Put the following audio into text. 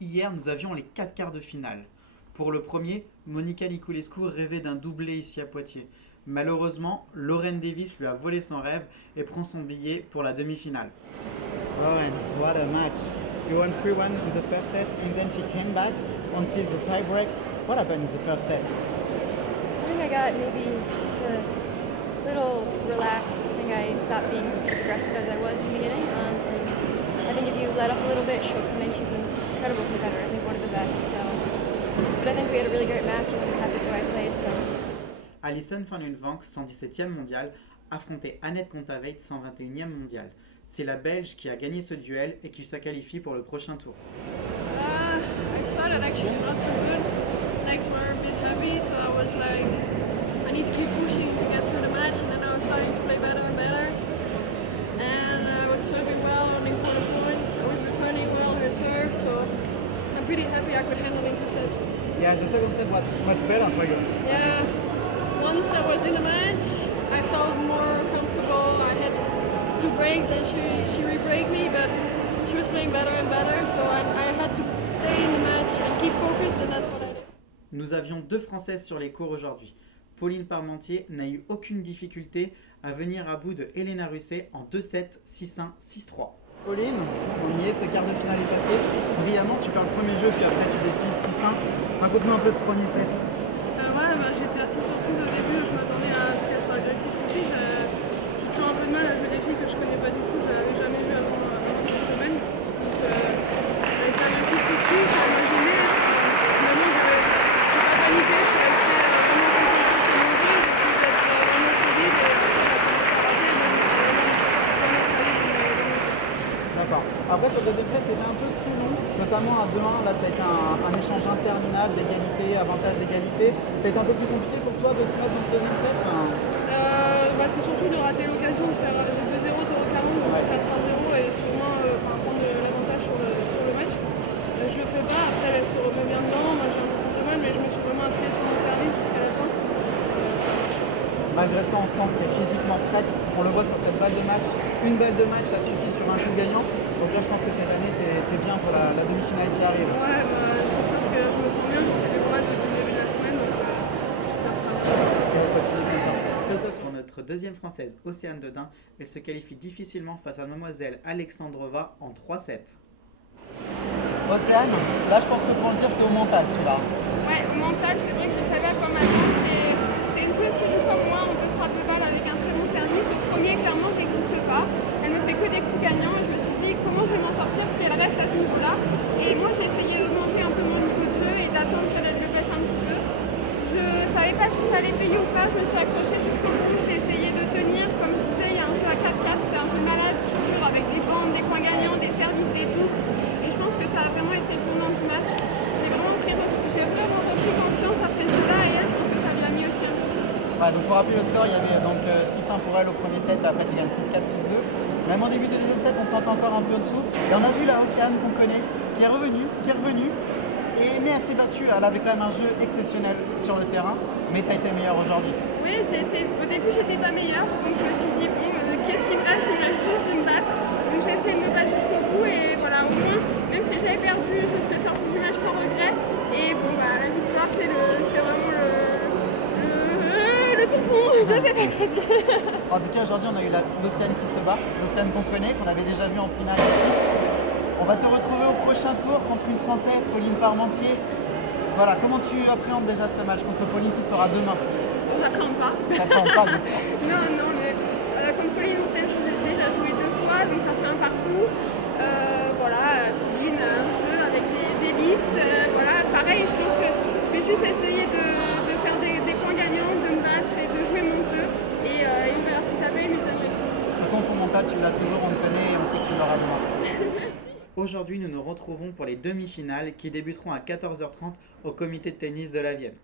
Hier, nous avions les 4 quarts de finale. Pour le premier, Monica Niculescu rêvait d'un doublé ici à Poitiers. Malheureusement, Lauren Davis lui a volé son rêve et prend son billet pour la demi-finale. Lauren, what a match. You won 3-1 in the first set and then she came back until the tie break. What happened in the first set? I think I got maybe just a little relaxed. I think I stopped being as aggressive as I was in the beginning. And I think if you let up a little bit, she'll come in. She's an incredible competitor. I think one of the best. But I think we had a really great match and I'm happy with the way I played. So. Alison van Uylenvank, 117e mondiale, affrontait Anett Kontaveit, 121e mondiale. C'est la Belge qui a gagné ce duel et qui se qualifie pour le prochain tour. I started actually not so good. Legs were a bit heavy, so I was like, I need to keep pushing to get through the match, and then I was starting to play better and better. And I was serving well on important points. I was returning well her serve, so I'm pretty happy I could handle in 2 sets. Yeah, the second set was much better for you. Yeah, once I was in the match, I felt more comfortable. I had 2 breaks and she re-breaked me, but she was playing better and better, so I had to stay in the match and keep focused, and that's what I did. Nous avions 2 Françaises sur les cours aujourd'hui. Pauline Parmentier n'a eu aucune difficulté à venir à bout de Elena Russet en 2-7, 6-1, 6-3. Pauline, on y est, ce quart de finale est passé. Brillamment, tu perds le premier jeu, puis après tu défiles 6-1. Raconte-nous un peu ce premier set. J'étais assez surprise au début, je m'attendais à ce qu'elle soit agressive tout de suite. J'ai toujours un peu de mal à jouer des filles que je connais pas du tout, je n'avais jamais vu avant cette semaine. Donc elle était agressive tout de suite, elle m'a gênée. Finalement, je n'ai pas paniqué, je suis restée vraiment concentrée sur mon jeu, j'ai essayé d'être vraiment solide et après elle a commencé à rater, mais c'est vraiment bien installé dans mes sets. D'accord. Après, sur le deuxième set, c'était un peu plus long, notamment à 2-1. Là, ça a été un échange interminable d'égalité, avantage-égalité. Ça a été un peu plus compliqué pour toi de se mettre dans ce deuxième set C'est surtout de rater l'occasion de faire 2-0, 0-40, donc de faire 3-0 et sûrement prendre l'avantage sur le match. Je le fais pas, après elle se remet bien dedans, moi j'ai un peu plus de mal, mais je me suis vraiment appuyée sur mon service jusqu'à la fin. Malgré ça, on sent que tu es physiquement prête. On le voit sur cette balle de match. Une balle de match, ça suffit sur un coup gagnant. Donc là, je pense que cette année, tu es bien pour la demi-finale qui arrive. Ouais, c'est sûr que je me sens mieux, j'ai fait des bons matchs depuis le début de la semaine, donc j'espère que ça va. On va continuer comme ça. Pour notre deuxième Française, Océane Dedin, elle se qualifie difficilement face à Mademoiselle Alexandrova en 3-7. Océane, là, je pense que pour le dire, c'est au mental, celui-là. Ouais, au mental, c'est vrai que je savais à quoi m'attendre. C'est une joueuse qui joue comme moi, on peut frapper balle avec un très bon service. Au premier, clairement, j'existe pas. Elle me fait que des coups gagnants et je me suis dit comment je vais m'en sortir si elle reste à ce niveau-là. Et moi, j'ai essayé d'augmenter un peu mon niveau de jeu et d'attendre qu'elle me baisse un petit peu. Je savais pas si ça allait payer ou pas, je me suis accrochée jusqu'au bout. J'ai essayé de tenir, comme je disais, il y a un jeu à 4-4, c'est un jeu malade qui dure avec des bandes, des points gagnants, des services, des doubles. Et je pense que ça a vraiment été le tournant du match. J'ai vraiment repris confiance après ce jeu-là et elle, je pense que ça lui a mis aussi un petit peu. Ouais, donc pour rappeler le score, il y avait donc 6-1 pour elle au premier set, après tu gagnes 6-4, 6-2. Même en début de deuxième set, on se sentait encore un peu en dessous. Et on a vu la Océane qu'on connaît, qui est revenue. Mais elle s'est battue, elle avait quand même un jeu exceptionnel sur le terrain, mais tu as été meilleure aujourd'hui. Oui, au début j'étais pas meilleure, donc je me suis dit bon, qu'est-ce qui me reste? Il me reste juste de me battre. Donc j'ai essayé de me battre jusqu'au bout et voilà, au moins, même si j'avais perdu, je serais sortie du match sans regret. Et bon, la victoire, c'est vraiment le poupon, je sais pas quoi dire. En tout cas, aujourd'hui, on a eu l'Océane qui se bat, l'Océane qu'on connaît, qu'on avait déjà vu en finale ici. On va te retrouver au prochain tour contre une Française, Pauline Parmentier. Voilà, comment tu appréhendes déjà ce match contre Pauline qui sera demain? J'appréhende pas. T'appréhendes pas, bien sûr. Non, mais contre Pauline, on sait que j'ai déjà joué 2 fois, donc ça fait un partout. Pauline, un jeu avec des lifts, voilà. Pareil, je pense que je vais juste essayer de faire des points gagnants, de me battre et de jouer mon jeu. Et on verra si ça paye, mais j'aimerais tout. De toute façon, ton mental, tu l'as toujours, on te connaît et on sait que tu l'auras demain. Aujourd'hui, nous nous retrouvons pour les demi-finales qui débuteront à 14h30 au comité de tennis de la Vienne.